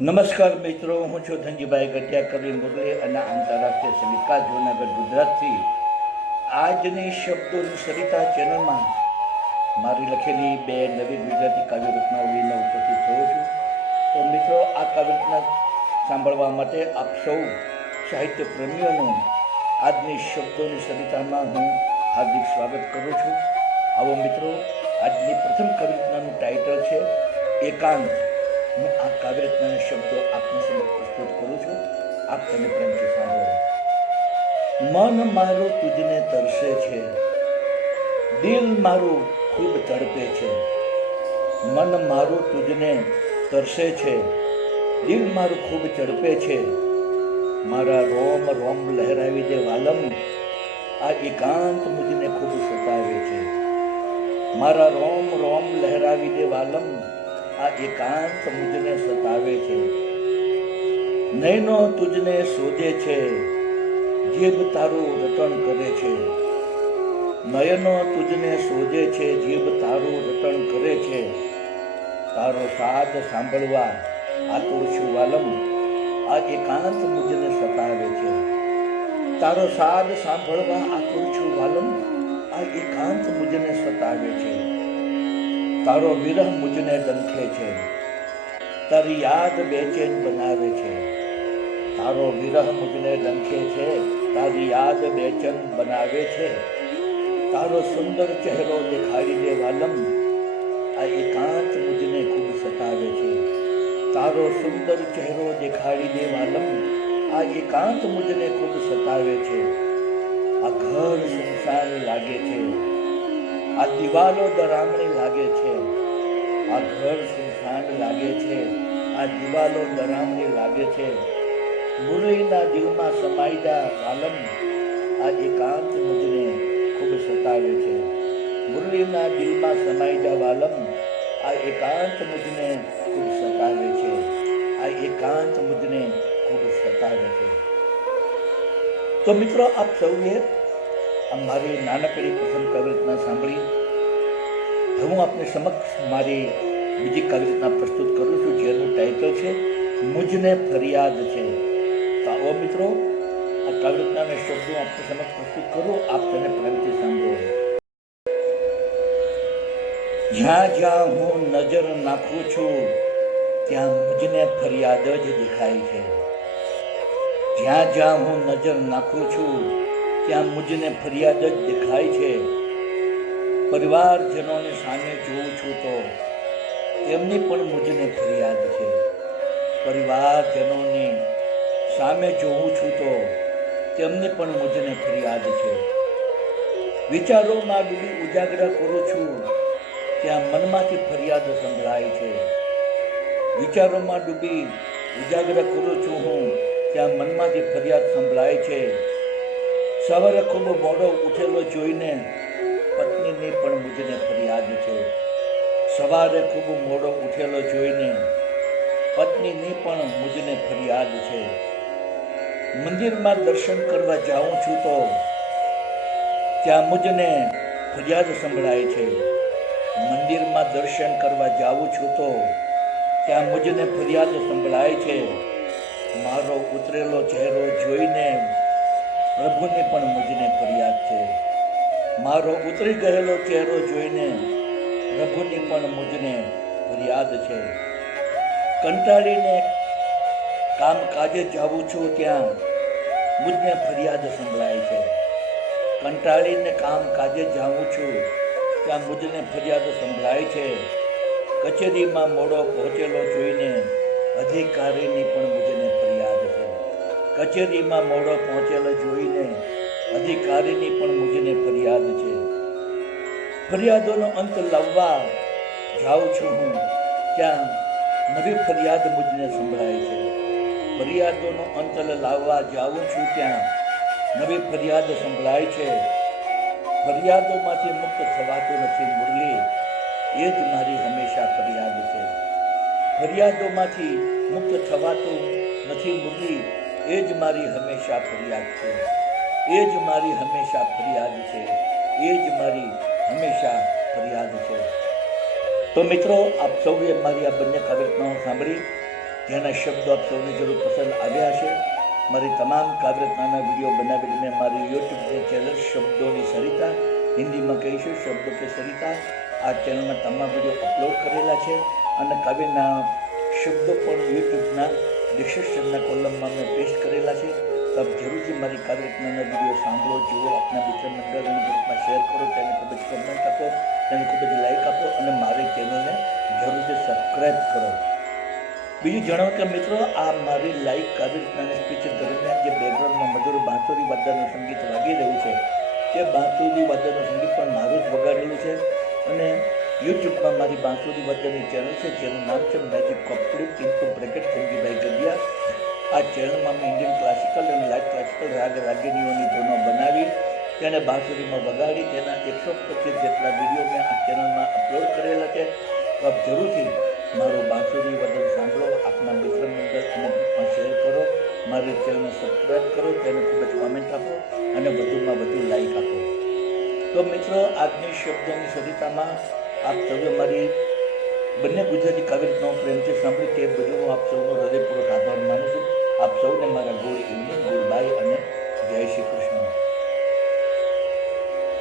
નમસ્કાર મિત્રો, હું છું ધનજીભાઈ ગઢિયા, કવિ મુરલી અને આંતરરાષ્ટ્રીય સમીક્ષા જૂનાગઢ ગુજરાતથી. આજની શબ્દોની સરિતા ચેનલમાં મારી લખેલી બે નવી ગુજરાતી કાવ્ય રચનાવલીનો ઉપસ્થિત થયો છું. તો મિત્રો, આ કાવ્ય રચના સાંભળવા માટે આપ સૌ સાહિત્ય પ્રેમીઓનું આજની શબ્દોની સરિતામાં હું હાર્દિક સ્વાગત કરું છું. આવો મિત્રો, આજની પ્રથમ કાવ્ય રચનાનું ટાઇટલ છે એકાંત. હું આ કાવ્ય રચનાના શબ્દો આપની સમક્ષ પ્રસ્તુત કરું છું. આપ તેને પ્રેમથી સાંભળો. મન મારું તુજને તરસે છે, દિલ મારું ખૂબ તડપે છે. મન મારું તુજને તરસે છે, દિલ મારું ખૂબ તડપે છે. મારા રોમ રોમ લહેરાવી દે વાલમ, આ એકાંત મુજને ખૂબ સતાવે છે. મારા રોમ રોમ લહેરાવી દે વાલમ, આ એકાંત મુજને સતાવે છે. નૈનો તુજને શોધે છે, જીભ તારું રટણ કરે છે. નયનો તુજને શોધે છે, જીભ તારું રટણ કરે છે. તારો સાદ સાંભળવા આતુર છું વાલમ, આ એકાંત મુજને સતાવે છે. તારો સાદ સાંભળવા આતુર છું વાલમ, આ એકાંત મુજને સતાવે છે. તારો વિરહ મુજને ડંખે છે, તારી યાદ બેચેન બનાવે છે. તારો વિરહ મુજને ડંખે છે, તારી યાદ બેચેન બનાવે છે. તારો સુંદર ચહેરો દેખાડી દે વાલમ, આ એકાંત મુજને ખૂબ સતાવે છે. તારો સુંદર ચહેરો દેખાડી દે વાલમ, આ એકાંત મુજને ખૂબ સતાવે છે. આ ઘર સુનસાન લાગે છે, આ દિવાલો ડરામણી લાગે છે. આ ઘર સુનસાન લાગે છે, આ દિવાલો ડરામણી લાગે છે. મુરલીના દિલમાં સમાઈ જા વાલમ, આ એકાંત મુજને ખૂબ સતાવે છે. મુરલીના દિલમાં સમાઈ જા વાલમ, આ એકાંત મુજને ખૂબ સતાવે છે. આ એકાંત મુજને ખૂબ સતાવે છે. તો મિત્રો, આપ સૌએ મારી નાનકડી પ્રથમ કાવ્ય રચના સાંભળી. હું આપની સમક્ષ મારી બીજી કાવ્ય રચના પ્રસ્તુત કરું છું, જેનું ટાઇટલ છે મુજને ફરિયાદ છે. તો આવો મિત્રો, આ કાવ્ય રચનાના શબ્દો આપની સમક્ષ પ્રસ્તુત કરું. આપ તેને પ્રેમથી સાંભળો. જ્યાં જ્યાં હું નજર નાખું છું, ત્યાં મુજને ફરિયાદ જ દેખાય છે. જ્યાં જ્યાં હું નજર નાખું છું, ત્યાં મુજને ફરિયાદ જ દેખાય છે. પરિવારજનોની સામે જોઉં છું તો તેમની પણ મુજને ફરિયાદ છે. પરિવારજનોની સામે જોઉં છું તો તેમની પણ મુજને ફરિયાદ છે. વિચારોમાં ડૂબી ઉજાગરા કરું છું, ત્યાં મનમાંથી ફરિયાદ સંભળાય છે. વિચારોમાં ડૂબી ઉજાગરા કરું છું હું, ત્યાં મનમાંથી ફરિયાદ સંભળાય છે. સવારે ખૂબ મોડો ઉઠેલો જોઈને પત્નીની પણ મુજને ફરિયાદ છે. સવારે ખૂબ મોડો ઉઠેલો જોઈને પત્નીની પણ મુજને ફરિયાદ છે. મંદિરમાં દર્શન કરવા જાઉં છું તો ત્યાં મુજને ફરિયાદ સંભળાય છે. મંદિરમાં દર્શન કરવા જાઉં છું તો ત્યાં મુજને ફરિયાદ સંભળાય છે. મારો ઉતરેલો ચહેરો જોઈને પ્રભુની પણ મુજને ફરિયાદ છે. મારો ઉતરી ગયેલો ચહેરો જોઈને પ્રભુની પણ મુજને ફરિયાદ છે. કંટાળીને કામકાજે જાઉં છું, ત્યાં મુજને ફરિયાદ સંભળાય છે. કંટાળીને કામકાજે જાઉં છું, ત્યાં મુજને ફરિયાદ સંભળાય છે. કચેરીમાં મોડો પહોંચેલો જોઈને અધિકારીની પણ મુજને ફરિયાદ છે. કચેરીમાં મોડો પહોંચેલો જોઈને અધિકારીની પણ મુજને ફરિયાદ છે. ફરિયાદોનો અંત લાવવા જાઉં છું હું, ત્યાં નવી ફરિયાદ મુજને સંભળાય છે. ફરિયાદોનો અંત લાવવા જાઉં છું, ત્યાં નવી ફરિયાદ સંભળાય છે. ફરિયાદોમાંથી મુક્ત થવાતું નથી મુરલી, એ જ મારી હંમેશા ફરિયાદ છે. ફરિયાદોમાંથી મુક્ત થવાતું નથી મુરલી, એ જ મારી હંમેશા ફરિયાદ છે. એ જ મારી હંમેશા ફરિયાદ છે. એ જ મારી હંમેશા ફરિયાદ છે. તો મિત્રો, આપ સૌએ મારી આ બંને કાવ્ય રચનાઓ સાંભળી. જેના શબ્દો આપ સૌને જરૂર પસંદ આવ્યા હશે. મારી તમામ કાવ્યરચનાના વિડીયો બનાવીને મેં મારી યુટ્યુબ ચેનલ શબ્દોની સરિતા, હિન્દીમાં કહીશું શબ્દો કે સરિતા, આ ચેનલમાં તમામ વિડીયો અપલોડ કરેલા છે અને કાવ્યના શબ્દો પણ યુટ્યુબના ડિસ્ક્રિપ્શનના કોલમમાં મેં પેસ્ટ કરેલા છે. તો આપ જરૂરથી મારી કાવ્યરચનાના વિડીયો સાંભળો, જુઓ, આપના મિત્ર મંડળ અને ગ્રુપમાં શેર કરો, તેને ખૂબ જ કમેન્ટ આપો, તેને ખૂબ જ લાઈક આપો અને મારી ચેનલને જરૂરથી સબસ્ક્રાઈબ કરો. બીજું જણાવો કે મિત્રો, આ મારી લાઈવ કાવ્યરચનાની સ્પીચ દરમિયાન જે બેકગ્રાઉન્ડમાં મધુર બાંસુરી વાદ્યનું સંગીત વાગી રહ્યું છે, તે બાંસુરી વાદ્યનું સંગીત પણ મારું જ વગાડેલું છે અને યુટ્યુબમાં મારી બાંસુરી વાદ્યની ચેનલ છે જેનું નામ છે magic complete into bracket Dhanjibhai Gadhiya. આ ચેનલમાં મેં ઇન્ડિયન ક્લાસિકલ અને લાઇટ ક્લાસિકલ રાગ રાગિણીઓની ધૂનો બનાવી તેને બાંસુરીમાં વગાડી તેના 125 જેટલા વિડીયો મેં આ ચેનલમાં અપલોડ કરેલા છે. તો આપ જરૂરથી મારું બાંસુરી વાદન સાંભળો, આપના મિત્ર મંડળ અને ગ્રુપમાં શેર કરો, મારી ચેનલને સબસ્ક્રાઈબ કરો, તેને ખૂબ જ કોમેન્ટ આપો અને વધુમાં વધુ લાઈક આપો. તો મિત્રો, આજની શબ્દોની સરિતામાં આપ સૌએ મારી બંને ગુજરાતી કાવ્યરચનાઓ પ્રેમથી સાંભળી તે બદલ હું આપ સૌનો હૃદયપૂર્વક આભાર માનું છું.